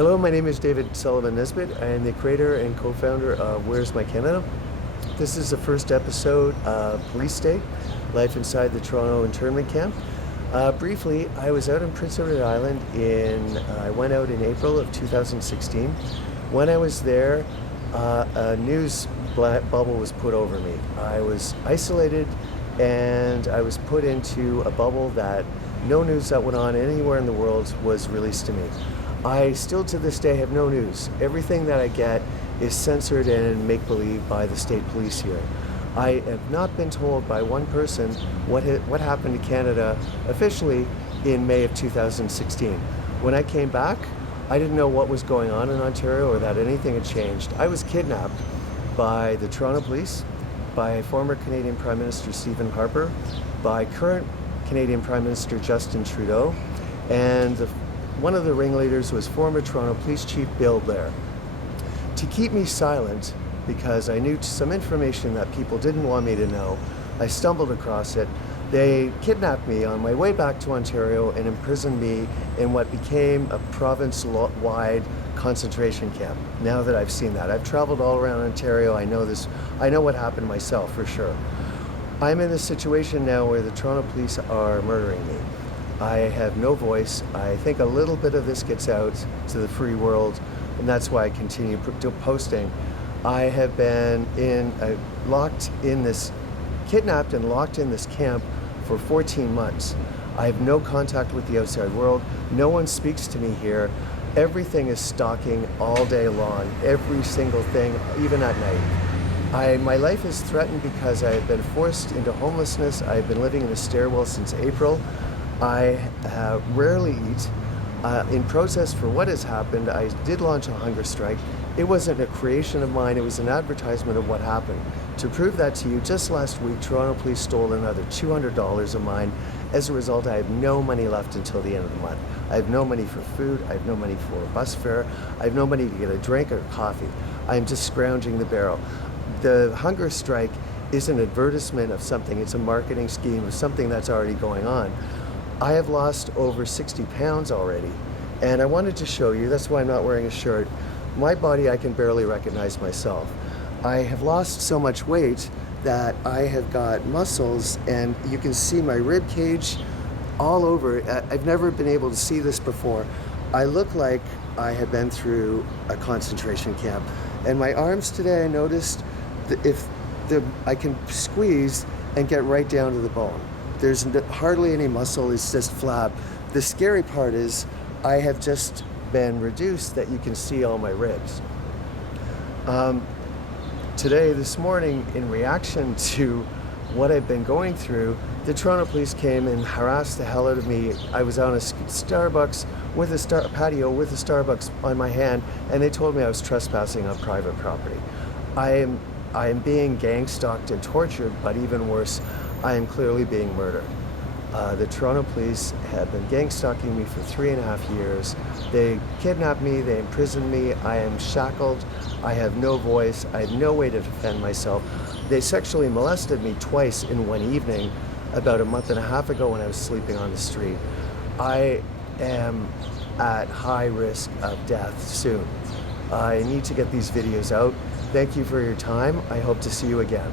Hello, my name is David Sullivan Nisbet. I am the creator and co-founder of Where's My Canada. This is the first episode of Police State, Life Inside the Toronto Internment Camp. Briefly, I was out in Prince Edward Island I went out in April of 2016. When I was there, a news bubble was put over me. I was isolated and I was put into a bubble that no news that went on anywhere in the world was released to me. I still to this day have no news. Everything that I get is censored and make-believe by the state police here. I have not been told by one person what happened to Canada officially in May of 2016. When I came back, I didn't know what was going on in Ontario or that anything had changed. I was kidnapped by the Toronto Police, by former Canadian Prime Minister Stephen Harper, by current Canadian Prime Minister Justin Trudeau, and one of the ringleaders was former Toronto Police Chief Bill Blair. To keep me silent, because I knew some information that people didn't want me to know, I stumbled across it. They kidnapped me on my way back to Ontario and imprisoned me in what became a province-wide concentration camp. Now that I've seen that, I've traveled all around Ontario. I know what happened myself for sure. I'm in a situation now where the Toronto Police are murdering me. I have no voice. I think a little bit of this gets out to the free world, and that's why I continue posting. I have been kidnapped and locked in this camp for 14 months. I have no contact with the outside world. No one speaks to me here. Everything is stalking all day long, every single thing, even at night. My life is threatened because I have been forced into homelessness. I've been living in a stairwell since April. I rarely eat. In protest for what has happened, I did launch a hunger strike. It wasn't a creation of mine, it was an advertisement of what happened. To prove that to you, just last week, Toronto Police stole another $200 of mine. As a result, I have no money left until the end of the month. I have no money for food, I have no money for bus fare, I have no money to get a drink or coffee. I'm just scrounging the barrel. The hunger strike is an advertisement of something, it's a marketing scheme of something that's already going on. I have lost over 60 pounds already, and I wanted to show you, that's why I'm not wearing a shirt. My body, I can barely recognize myself. I have lost so much weight that I have got muscles, and you can see my rib cage all over. I've never been able to see this before. I look like I have been through a concentration camp. And my arms today, I noticed that I can squeeze and get right down to the bone. There's hardly any muscle, it's just flab. The scary part is I have just been reduced that you can see all my ribs. This morning, in reaction to what I've been going through, the Toronto Police came and harassed the hell out of me. I was on a Starbucks with a patio with a Starbucks on my hand, and they told me I was trespassing on private property. I am being gang-stalked and tortured, but even worse, I am clearly being murdered. The Toronto Police have been gang-stalking me for 3.5 years. They kidnapped me, they imprisoned me, I am shackled, I have no voice, I have no way to defend myself. They sexually molested me twice in one evening about a month and a half ago when I was sleeping on the street. I am at high risk of death soon. I need to get these videos out. Thank you for your time. I hope to see you again.